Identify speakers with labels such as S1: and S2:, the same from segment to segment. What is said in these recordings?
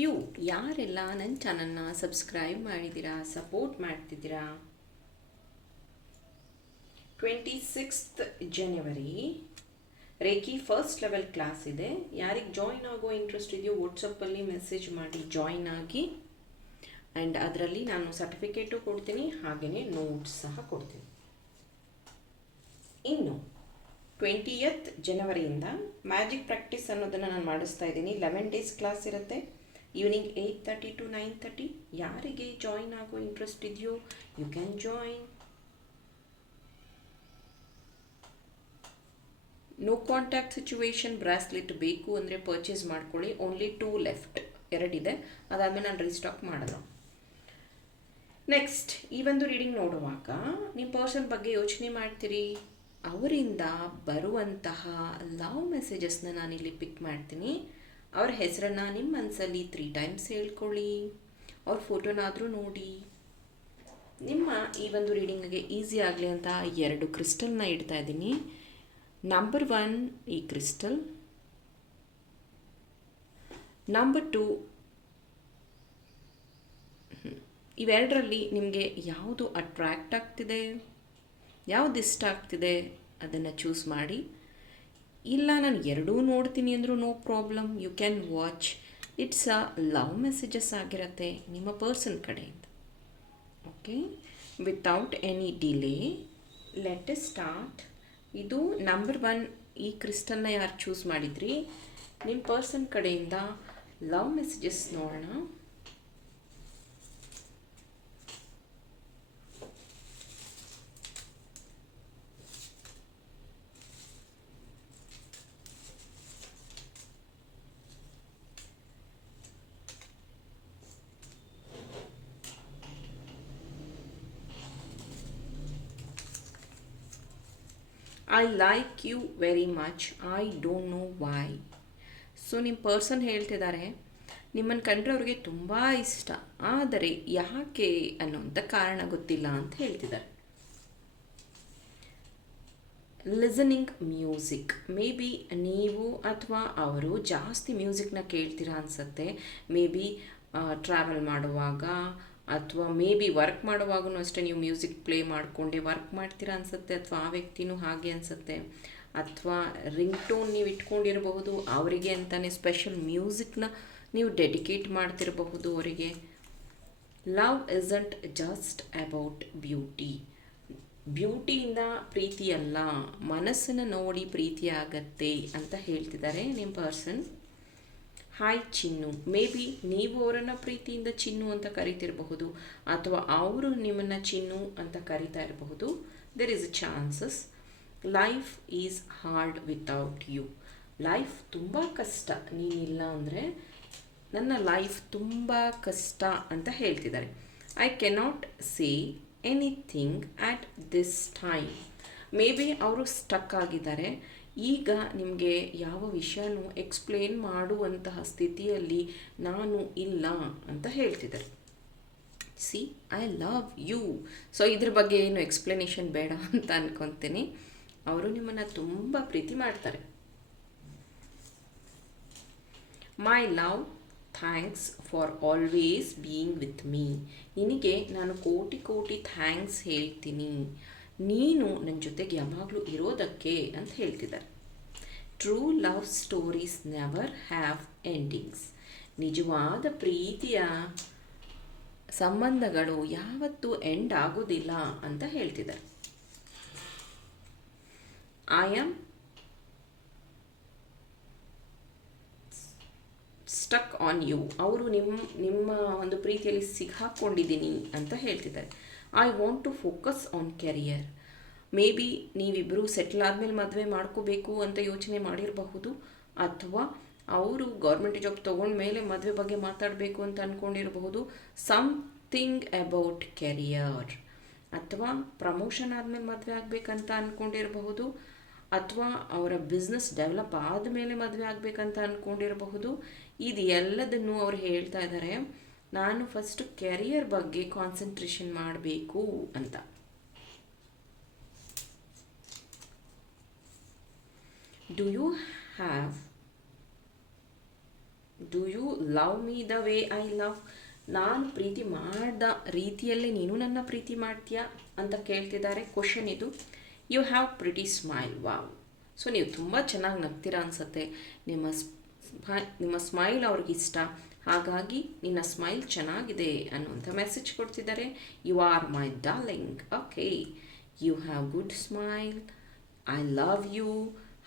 S1: You. ಯಾರೆಲ್ಲ ನನ್ನ ಚಾನಲ್ನ ಸಬ್ಸ್ಕ್ರೈಬ್ ಮಾಡಿದ್ದೀರಾ, ಸಪೋರ್ಟ್ ಮಾಡ್ತಿದ್ದೀರಾ? ಟ್ವೆಂಟಿ ಸಿಕ್ಸ್ತ್ ಜನವರಿ, ರೇಖಿ ಫಸ್ಟ್ ಲೆವೆಲ್ ಕ್ಲಾಸ್ ಇದೆ. ಯಾರಿಗೆ ಜಾಯಿನ್ ಆಗೋ ಇಂಟ್ರೆಸ್ಟ್ ಇದೆಯೋ ವಾಟ್ಸಪ್ಪಲ್ಲಿ ಮೆಸೇಜ್ ಮಾಡಿ ಜಾಯಿನ್ ಆಗಿ. ಆ್ಯಂಡ್ ಅದರಲ್ಲಿ ನಾನು ಸರ್ಟಿಫಿಕೇಟು ಕೊಡ್ತೀನಿ ಹಾಗೆಯೇ ನೋಟ್ಸ್ ಸಹ ಕೊಡ್ತೀನಿ. ಇನ್ನು ಟ್ವೆಂಟಿಯತ್ ಜನವರಿಯಿಂದ ಮ್ಯಾಜಿಕ್ ಪ್ರಾಕ್ಟೀಸ್ ಅನ್ನೋದನ್ನು ನಾನು ಮಾಡಿಸ್ತಾ ಇದ್ದೀನಿ. ಲೆವೆನ್ ಡೇಸ್ ಕ್ಲಾಸ್ ಇರುತ್ತೆ. Evening eight thirty to nine thirty ಯಾರಿಗೆ ಜಾಯಿನ್ ಆಗೋ ಇಂಟ್ರೆಸ್ಟ್ ಇದೆಯೋ you can join no contact situation bracelet ಬೇಕು ಅಂದರೆ ಪರ್ಚೇಸ್ ಮಾಡ್ಕೊಳ್ಳಿ. ಓನ್ಲಿ ಟೂ ಲೆಫ್ಟ್ ಎರಡಿದೆ ಅದಾದಮೇಲೆ ನಾನು ರೀಸ್ಟಾಕ್ ಮಾಡಲ್ಲ. ನೆಕ್ಸ್ಟ್ ಈ ಒಂದು ರೀಡಿಂಗ್ ನೋಡುವಾಗ ನಿಮ್ಮ ಪರ್ಸನ್ ಬಗ್ಗೆ ಯೋಚನೆ ಮಾಡ್ತೀರಿ. ಅವರಿಂದ ಬರುವಂತಹ ಲವ್ ಮೆಸೇಜಸ್ನ ನಾನಿಲ್ಲಿ ಪಿಕ್ ಮಾಡ್ತೀನಿ. ಅವ್ರ ಹೆಸರನ್ನು ನಿಮ್ಮ ಮನಸ್ಸಲ್ಲಿ ತ್ರೀ ಟೈಮ್ಸ್ ಹೇಳ್ಕೊಳ್ಳಿ. ಅವ್ರ ಫೋಟೋನಾದರೂ ನೋಡಿ. ನಿಮ್ಮ ಈ ಒಂದು ರೀಡಿಂಗಿಗೆ ಈಸಿ ಆಗಲಿ ಅಂತ ಎರಡು ಕ್ರಿಸ್ಟಲ್ನ ಇಡ್ತಾ ಇದ್ದೀನಿ. ನಂಬರ್ ಒನ್ ಈ ಕ್ರಿಸ್ಟಲ್ ನಂಬರ್ ಟು ಇವೆರಡರಲ್ಲಿ ನಿಮಗೆ ಯಾವುದು ಅಟ್ರ್ಯಾಕ್ಟ್ ಆಗ್ತಿದೆ? ಯಾವುದು ಇಷ್ಟ ಆಗ್ತಿದೆ? ಅದನ್ನು ಚೂಸ್ ಮಾಡಿ. ಇಲ್ಲ, ನಾನು ಎರಡೂ ನೋಡ್ತೀನಿ ಅಂದರೂ no problem you can watch it's a love messages ಆಗಿರತ್ತೆ ನಿಮ್ಮ ಪರ್ಸನ್ ಕಡೆಯಿಂದ. Okay without any delay let start ಇದು ನಂಬರ್ ಒನ್ ಈ ಕ್ರಿಸ್ಟನ್ನ ಯಾರು ಚೂಸ್ ಮಾಡಿದ್ರಿ? ನಿಮ್ಮ ಪರ್ಸನ್ ಕಡೆಯಿಂದ ಲವ್ ಮೆಸೇಜಸ್ ನೋಡೋಣ. I like you very much I don't know why so ನಿಮ್ಮ ಪರ್ಸನ್ ಹೇಳ್ತಿದ್ದಾರೆ ನಿಮ್ಮನ್ನು ಕಂಡ್ರೆ ಅವ್ರಿಗೆ ತುಂಬ ಇಷ್ಟ. ಆದರೆ ಯಾಕೆ ಅನ್ನೋಂಥ ಕಾರಣ ಗೊತ್ತಿಲ್ಲ ಅಂತ ಹೇಳ್ತಿದ್ದಾರೆ ಲಿಸನಿಂಗ್ ಮ್ಯೂಸಿಕ್ ಮೇ ಬಿ ನೀವು ಅಥವಾ ಅವರು ಜಾಸ್ತಿ ಮ್ಯೂಸಿಕ್ನ ಕೇಳ್ತೀರಾ ಅನಿಸುತ್ತೆ. ಮೇ ಬಿ ಟ್ರಾವೆಲ್ ಮಾಡುವಾಗ ಅಥವಾ ಮೇ ಬಿ ವರ್ಕ್ ಮಾಡುವಾಗೂ ಅಷ್ಟೇ ನೀವು ಮ್ಯೂಸಿಕ್ ಪ್ಲೇ ಮಾಡಿಕೊಂಡೆ ವರ್ಕ್ ಮಾಡ್ತೀರಾ ಅನಿಸುತ್ತೆ, ಅಥವಾ ಆ ವ್ಯಕ್ತಿನೂ ಹಾಗೆ ಅನಿಸುತ್ತೆ. ಅಥವಾ ರಿಂಗ್ ಟೋನ್ ನೀವು ಇಟ್ಕೊಂಡಿರಬಹುದು, ಅವರಿಗೆ ಅಂತಲೇ ಸ್ಪೆಷಲ್ ಮ್ಯೂಸಿಕ್ನ ನೀವು ಡೆಡಿಕೇಟ್ ಮಾಡ್ತಿರಬಹುದು ಅವರಿಗೆ. Love isn't just about beauty ಬ್ಯೂಟಿಯಿಂದ ಪ್ರೀತಿಯಲ್ಲ, ಮನಸ್ಸನ್ನು ನೋಡಿ ಪ್ರೀತಿ ಆಗತ್ತೆ ಅಂತ ಹೇಳ್ತಿದ್ದಾರೆ ನಿಮ್ಮ ಪರ್ಸನ್ ಹಾಯ್ ಚಿನ್ನು ಮೇ ಬಿ ನೀವು ಅವರನ್ನು ಪ್ರೀತಿಯಿಂದ ಚಿನ್ನು ಅಂತ ಕರಿತಿರಬಹುದು, ಅಥವಾ ಅವರು ನಿಮ್ಮನ್ನು ಚಿನ್ನು ಅಂತ ಕರಿತಾ ಇರಬಹುದು. There is a chances life is hard without you life ತುಂಬ ಕಷ್ಟ. ನೀನಿಲ್ಲ ಅಂದರೆ ನನ್ನ ಲೈಫ್ ತುಂಬ ಕಷ್ಟ ಅಂತ ಹೇಳ್ತಿದ್ದಾರೆ. I cannot say anything at this time may be ಅವರು ಸ್ಟಕ್ ಆಗಿದ್ದಾರೆ. ಈಗ ನಿಮಗೆ ಯಾವ ವಿಷಯನೂ ಎಕ್ಸ್ಪ್ಲೇನ್ ಮಾಡುವಂತಹ ಸ್ಥಿತಿಯಲ್ಲಿ ನಾನು ಇಲ್ಲ ಅಂತ ಹೇಳ್ತಿದ್ದಾರೆ. See I love you so ಇದ್ರ ಬಗ್ಗೆ ಏನು ಎಕ್ಸ್ಪ್ಲನೇಷನ್ ಬೇಡ ಅಂತ ಅನ್ಕೊತೀನಿ. ಅವರು ನಿಮ್ಮನ್ನು ತುಂಬ ಪ್ರೀತಿ ಮಾಡ್ತಾರೆ. My love thanks for always being with me ನಿನಗೆ ನಾನು ಕೋಟಿ ಕೋಟಿ ಥ್ಯಾಂಕ್ಸ್ ಹೇಳ್ತೀನಿ. ನೀನು ನನ್ನ ಜೊತೆಗೆ ಯಾವಾಗಲೂ ಇರೋದಕ್ಕೆ ಅಂತ ಹೇಳ್ತಿದ್ದಾರೆ. True love stories never have endings ನಿಜವಾದ ಪ್ರೀತಿಯ ಸಂಬಂಧಗಳು ಯಾವತ್ತೂ ಎಂಡ್ ಆಗೋದಿಲ್ಲ ಅಂತ ಹೇಳ್ತಿದ್ದಾರೆ. I am stuck on you ಅವರು ನಿಮ್ಮ ನಿಮ್ಮ ಒಂದು ಪ್ರೀತಿಯಲ್ಲಿ ಸಿಕ್ಕಾಕೊಂಡಿದ್ದೀನಿ ಅಂತ ಹೇಳ್ತಿದ್ದಾರೆ. I want to focus on career maybe ನೀವಿಬ್ಬರು ಸೆಟ್ಲ್ ಆದಮೇಲೆ ಮದುವೆ ಮಾಡ್ಕೋಬೇಕು ಅಂತ ಯೋಚನೆ ಮಾಡಿರಬಹುದು, ಅಥವಾ ಅವರು ಗೌರ್ಮೆಂಟ್ ಜಾಬ್ ತೊಗೊಂಡ ಮೇಲೆ ಮದುವೆ ಬಗ್ಗೆ ಮಾತಾಡಬೇಕು ಅಂತ ಅಂದ್ಕೊಂಡಿರಬಹುದು ಸಮಥಿಂಗ್ ಅಬೌಟ್ ಕೆರಿಯರ್ ಅಥವಾ ಪ್ರಮೋಷನ್ ಆದಮೇಲೆ ಮದುವೆ ಆಗಬೇಕಂತ ಅಂದ್ಕೊಂಡಿರಬಹುದು ಅಥವಾ ಅವರ ಬಿಸ್ನೆಸ್ ಡೆವಲಪ್ ಆದಮೇಲೆ ಮದುವೆ ಆಗಬೇಕಂತ ಅಂದ್ಕೊಂಡಿರಬಹುದು ಇದು ಎಲ್ಲದನ್ನು ಅವ್ರು ಹೇಳ್ತಾ ಇದ್ದಾರೆ ನಾನು ಫಸ್ಟ್ ಕೆರಿಯರ್ ಬಗ್ಗೆ ಕಾನ್ಸಂಟ್ರೇಷನ್ ಮಾಡಬೇಕು ಅಂತ. Do you have do you love me the way I love ನಾನು ಪ್ರೀತಿ ಮಾಡಿದ ರೀತಿಯಲ್ಲೇ ನೀನು ನನ್ನ ಪ್ರೀತಿ ಮಾಡ್ತೀಯಾ ಅಂತ ಕೇಳ್ತಿದ್ದಾರೆ. ಕ್ವಶನ್ ಇದು you have pretty smile wow so ನೀವು ತುಂಬ ಚೆನ್ನಾಗಿ ನಗ್ತೀರಾ ಅನಿಸುತ್ತೆ. ನಿಮ್ಮ ನಿಮ್ಮ ಸ್ಮೈಲ್ ಅವ್ರಿಗೆ ಇಷ್ಟ. ಹಾಗಾಗಿ ನಿನ್ನ ಸ್ಮೈಲ್ ಚೆನ್ನಾಗಿದೆ ಅನ್ನುವಂಥ ಮೆಸೇಜ್ ಕೊಡ್ತಿದ್ದಾರೆ. You are my darling okay you have good smile I love you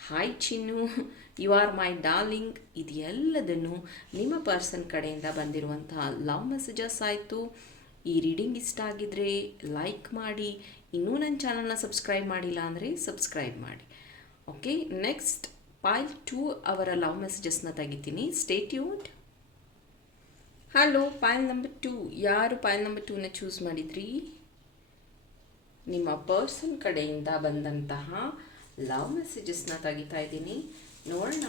S1: hi Chinnu you are my darling ಇದೆಲ್ಲದನ್ನು ನಿಮ್ಮ ಪರ್ಸನ್ ಕಡೆಯಿಂದ ಬಂದಿರುವಂತಹ ಲವ್ ಮೆಸೇಜಸ್ ಆಯಿತು. ಈ ರೀಡಿಂಗ್ ಇಷ್ಟ ಆಗಿದ್ರೆ ಲೈಕ್ ಮಾಡಿ. ಇನ್ನೂ ನನ್ನ ಚಾನಲ್ನ ಸಬ್ಸ್ಕ್ರೈಬ್ ಮಾಡಿಲ್ಲ ಅಂದರೆ ಸಬ್ಸ್ಕ್ರೈಬ್ ಮಾಡಿ. ಓಕೆ ನೆಕ್ಸ್ಟ್ ಪಾಯ್ ಟೂ ಅವರ ಲವ್ ಮೆಸೇಜಸ್ನ ತೆಗಿತೀನಿ. ಸ್ಟೇಟ್ಯೂಟ್ ಹಲೋ ಪಾಯಲ್ ನಂಬರ್ ಟೂ ಯಾರು ಪಾಯಲ್ ನಂಬರ್ ಟೂನ ಚೂಸ್ ಮಾಡಿದ್ರಿ? ನಿಮ್ಮ ಪರ್ಸನ್ ಕಡೆಯಿಂದ ಬಂದಂತಹ ಲವ್ ಮೆಸೇಜಸ್ನ ತೆಗಿತಾ ಇದ್ದೀನಿ. ನೋಡೋಣ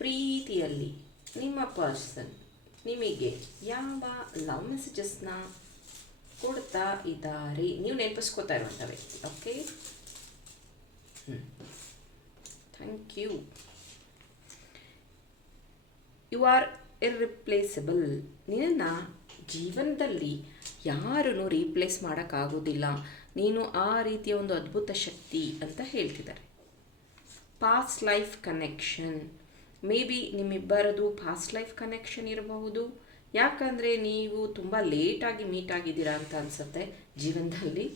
S1: ಪ್ರೀತಿಯಲ್ಲಿ ನಿಮ್ಮ ಪರ್ಸನ್ ನಿಮಗೆ ಯಾವ ಲವ್ ಮೆಸೇಜಸ್ನ ಕೊಡ್ತಾ ಇದ್ದಾರೆ? ನೀವು ನೆನಪಿಸ್ಕೋತಾ ಇರುವಂಥ okay okay thank you you are irreplaceable ನಿನ್ನನ್ನು ಜೀವನದಲ್ಲಿ ಯಾರೂ ರೀಪ್ಲೇಸ್ ಮಾಡೋಕ್ಕಾಗೋದಿಲ್ಲ ನೀನು ಆ ರೀತಿಯ ಒಂದು ಅದ್ಭುತ ಶಕ್ತಿ ಅಂತ ಹೇಳ್ತಿದ್ದಾರೆ. Past life connection maybe ನಿಮ್ಮಿಬ್ಬರದು ಪಾಸ್ಟ್ ಲೈಫ್ ಕನೆಕ್ಷನ್ ಇರಬಹುದು. ಯಾಕಂದರೆ ನೀವು ತುಂಬ ಲೇಟಾಗಿ ಮೀಟ್ ಆಗಿದ್ದೀರಾ ಅಂತ ಅನಿಸುತ್ತೆ ಜೀವನದಲ್ಲಿ.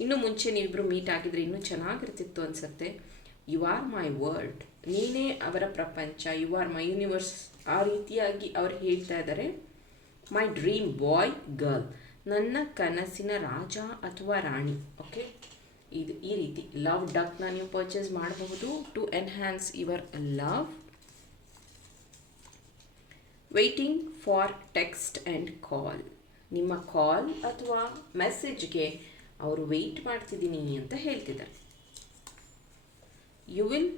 S1: ಇನ್ನು ಮುಂಚೆ ನೀವಿಬ್ಬರು ಮೀಟ್ ಆಗಿದ್ರೆ ಇನ್ನೂ ಚೆನ್ನಾಗಿರ್ತಿತ್ತು ಅನಿಸುತ್ತೆ. ಯು ಆರ್ ಮೈ ವರ್ಲ್ಡ್ ನೀನೇ ಅವರ ಪ್ರಪಂಚ. ಯು ಆರ್ ಮೈ ಯೂನಿವರ್ಸ್ ಆ ರೀತಿಯಾಗಿ ಅವ್ರು ಹೇಳ್ತಾ ಇದ್ದಾರೆ ಮೈ ಡ್ರೀಮ್ ಬಾಯ್ ಗರ್ಲ್ ನನ್ನ ಕನಸಿನ ರಾಜ ಅಥವಾ ರಾಣಿ. ಓಕೆ ಇದು ಈ ರೀತಿ. ಲವ್ ಡಕ್ನ ನೀವು ಪರ್ಚೇಸ್ ಮಾಡಬಹುದು. To enhance your love waiting for text and call ನಿಮ್ಮ ಕಾಲ್ ಅಥವಾ ಮೆಸೇಜ್ಗೆ ಅವರು ವೆಯ್ಟ್ ಮಾಡ್ತಿದ್ದೀನಿ ಅಂತ ಹೇಳ್ತಿದ್ದಾರೆ. You will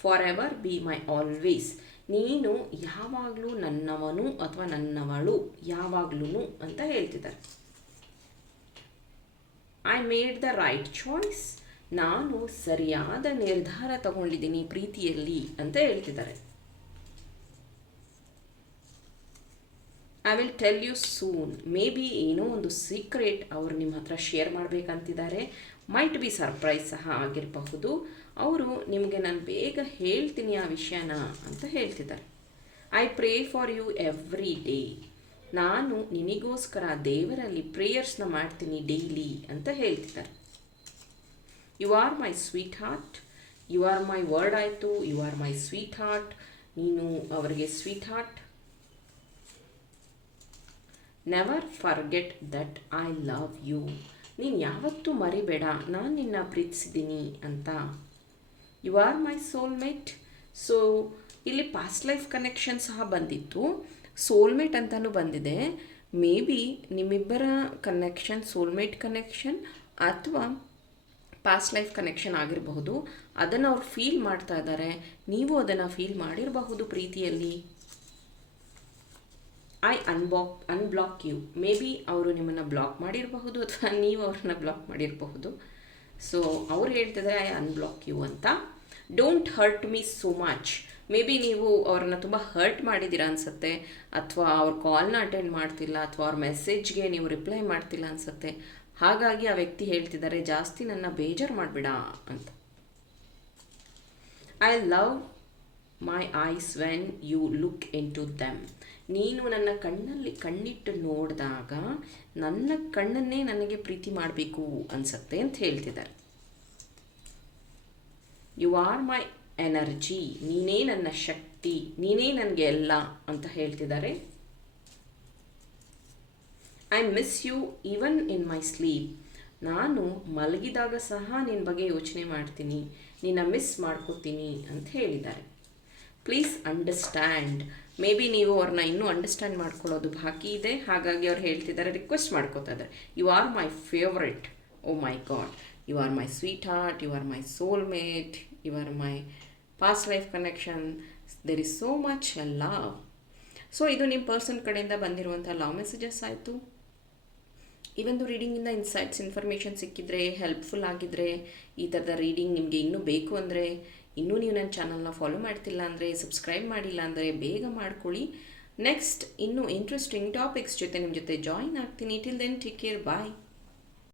S1: forever be my always ನೀನು ಯಾವಾಗಲೂ ನನ್ನವನು ಅಥವಾ ನನ್ನವಳು ಯಾವಾಗ್ಲೂ ಅಂತ ಹೇಳ್ತಿದ್ದಾರೆ. I made the right choice ನಾನು ಸರಿಯಾದ ನಿರ್ಧಾರ ತಗೊಂಡಿದ್ದೀನಿ ಪ್ರೀತಿಯಲ್ಲಿ ಅಂತ ಹೇಳ್ತಿದ್ದಾರೆ. I will tell you soon maybe ಏನೋ ಒಂದು ಸೀಕ್ರೆಟ್ ಅವರು ನಿಮ್ಮ ಹತ್ರ ಶೇರ್ ಮಾಡಬೇಕಂತಿದ್ದಾರೆ. ಮೈಟ್ ಬಿ ಸರ್ಪ್ರೈಸ್ ಸಹ ಆಗಿರಬಹುದು. ಅವರು ನಿಮಗೆ ನಾನು ಬೇಗ ಹೇಳ್ತೀನಿ ಆ ವಿಷಯನ ಅಂತ ಹೇಳ್ತಿದ್ದಾರೆ. I pray for you every day ನಾನು ನಿನಗೋಸ್ಕರ ದೇವರಲ್ಲಿ ಪ್ರೇಯರ್ಸ್ನ ಮಾಡ್ತೀನಿ ಡೈಲಿ ಅಂತ ಹೇಳ್ತಿದ್ದಾರೆ. You are my sweetheart you are my word ಆಯಿತು. You are my sweetheart ನೀನು ಅವರಿಗೆ sweetheart never forget that I love you ನೀನು ಯಾವತ್ತೂ ಮರಿಬೇಡ. ನಾನು ನಿನ್ನ ಪ್ರೀತಿಸಿದ್ದೀನಿ ಅಂತ you are my soulmate so ಇಲ್ಲಿ ಪಾಸ್ಟ್ ಲೈಫ್ ಕನೆಕ್ಷನ್ ಸಹ ಬಂದಿತ್ತು. ಸೋಲ್ಮೇಟ್ ಅಂತಲೂ ಬಂದಿದೆ. ಮೇ ಬಿ ನಿಮ್ಮಿಬ್ಬರ ಕನೆಕ್ಷನ್ ಸೋಲ್ಮೇಟ್ ಕನೆಕ್ಷನ್ ಅಥವಾ ಪಾಸ್ಟ್ ಲೈಫ್ ಕನೆಕ್ಷನ್ ಆಗಿರಬಹುದು. ಅದನ್ನು ಅವ್ರು ಫೀಲ್ ಮಾಡ್ತಾ ಇದ್ದಾರೆ ನೀವು ಅದನ್ನು ಫೀಲ್ ಮಾಡಿರಬಹುದು ಪ್ರೀತಿಯಲ್ಲಿ. I unblock unblock you maybe ಅವರು ನಿಮ್ಮನ್ನು ಬ್ಲಾಕ್ ಮಾಡಿರಬಹುದು ಅಥವಾ ನೀವು ಅವ್ರನ್ನ ಬ್ಲಾಕ್ ಮಾಡಿರಬಹುದು. ಸೊ ಅವ್ರು ಹೇಳ್ತಿದ್ದಾರೆ ಐ ಅನ್ಬ್ಲಾಕ್ ಯು ಅಂತ. Don't hurt me so much maybe ನೀವು ಅವ್ರನ್ನ ತುಂಬ ಹರ್ಟ್ ಮಾಡಿದ್ದೀರಾ ಅನಿಸುತ್ತೆ, ಅಥವಾ ಅವ್ರ ಕಾಲ್ನ ಅಟೆಂಡ್ ಮಾಡ್ತಿಲ್ಲ, ಅಥವಾ ಅವ್ರ ಮೆಸೇಜ್ಗೆ ನೀವು ರಿಪ್ಲೈ ಮಾಡ್ತಿಲ್ಲ ಅನಿಸುತ್ತೆ. ಹಾಗಾಗಿ ಆ ವ್ಯಕ್ತಿ ಹೇಳ್ತಿದ್ದಾರೆ ಜಾಸ್ತಿ ನನ್ನ ಬೇಜಾರು ಮಾಡಬೇಡ ಅಂತ. I love my eyes when you look into them ನೀನು ನನ್ನ ಕಣ್ಣಲ್ಲಿ ಕಣ್ಣಿಟ್ಟು ನೋಡಿದಾಗ ನನ್ನ ಕಣ್ಣನ್ನೇ ನನಗೆ ಪ್ರೀತಿ ಮಾಡಬೇಕು ಅನ್ಸುತ್ತೆ ಅಂತ ಹೇಳ್ತಿದ್ದಾರೆ. ಯು ಆರ್ ಮೈ ಎನರ್ಜಿ ನೀನೇ ನನ್ನ ಶಕ್ತಿ. ನೀನೇ ನನಗೆ ಎಲ್ಲ ಅಂತ ಹೇಳ್ತಿದ್ದಾರೆ. I miss you even in my sleep ನಾನು ಮಲಗಿದಾಗ ಸಹ ನಿನ್ನ ಬಗ್ಗೆ ಯೋಚನೆ ಮಾಡ್ತೀನಿ. ನಿನ್ನ ಮಿಸ್ ಮಾಡ್ಕೋತೀನಿ ಅಂತ ಹೇಳಿದ್ದಾರೆ. ಪ್ಲೀಸ್ ಅಂಡರ್ಸ್ಟ್ಯಾಂಡ್ ಮೇ ಬಿ ನೀವು ಅವ್ರನ್ನ ಇನ್ನೂ ಅಂಡರ್ಸ್ಟ್ಯಾಂಡ್ ಮಾಡ್ಕೊಳ್ಳೋದು ಬಾಕಿ ಇದೆ. ಹಾಗಾಗಿ ಅವ್ರು ಹೇಳ್ತಿದ್ದಾರೆ ರಿಕ್ವೆಸ್ಟ್ ಮಾಡ್ಕೋತಾ ಇದ್ದಾರೆ. You are my favourite oh my god you are my sweetheart you are my soulmate you are my past life connection there is so much love so ಇದು ನಿಮ್ಮ ಪರ್ಸನ್ ಕಡೆಯಿಂದ ಬಂದಿರುವಂಥ ಲವ್ ಮೆಸೇಜಸ್ ಆಯಿತು. ಈ ಒಂದು ರೀಡಿಂಗಿಂದ ಇನ್ಸೈಟ್ಸ್ ಇನ್ಫಾರ್ಮೇಷನ್ ಸಿಕ್ಕಿದ್ರೆ helpful ಆಗಿದ್ದರೆ ಈ ಥರದ ರೀಡಿಂಗ್ ನಿಮಗೆ ಇನ್ನೂ ಬೇಕು ಅಂದರೆ ಇನ್ನೂ ನೀವು ನನ್ನ ಚಾನಲ್ನ ಫಾಲೋ ಮಾಡ್ತಿಲ್ಲ ಅಂದರೆ ಸಬ್ಸ್ಕ್ರೈಬ್ ಮಾಡಿಲ್ಲ ಅಂದರೆ ಬೇಗ ಮಾಡ್ಕೊಳ್ಳಿ. ನೆಕ್ಸ್ಟ್ ಇನ್ನೂ ಇಂಟ್ರೆಸ್ಟಿಂಗ್ ಟಾಪಿಕ್ಸ್ ಜೊತೆ ನಿಮ್ಮ ಜೊತೆ ಜಾಯಿನ್ ಆಗ್ತೀನಿ. Till then take care bye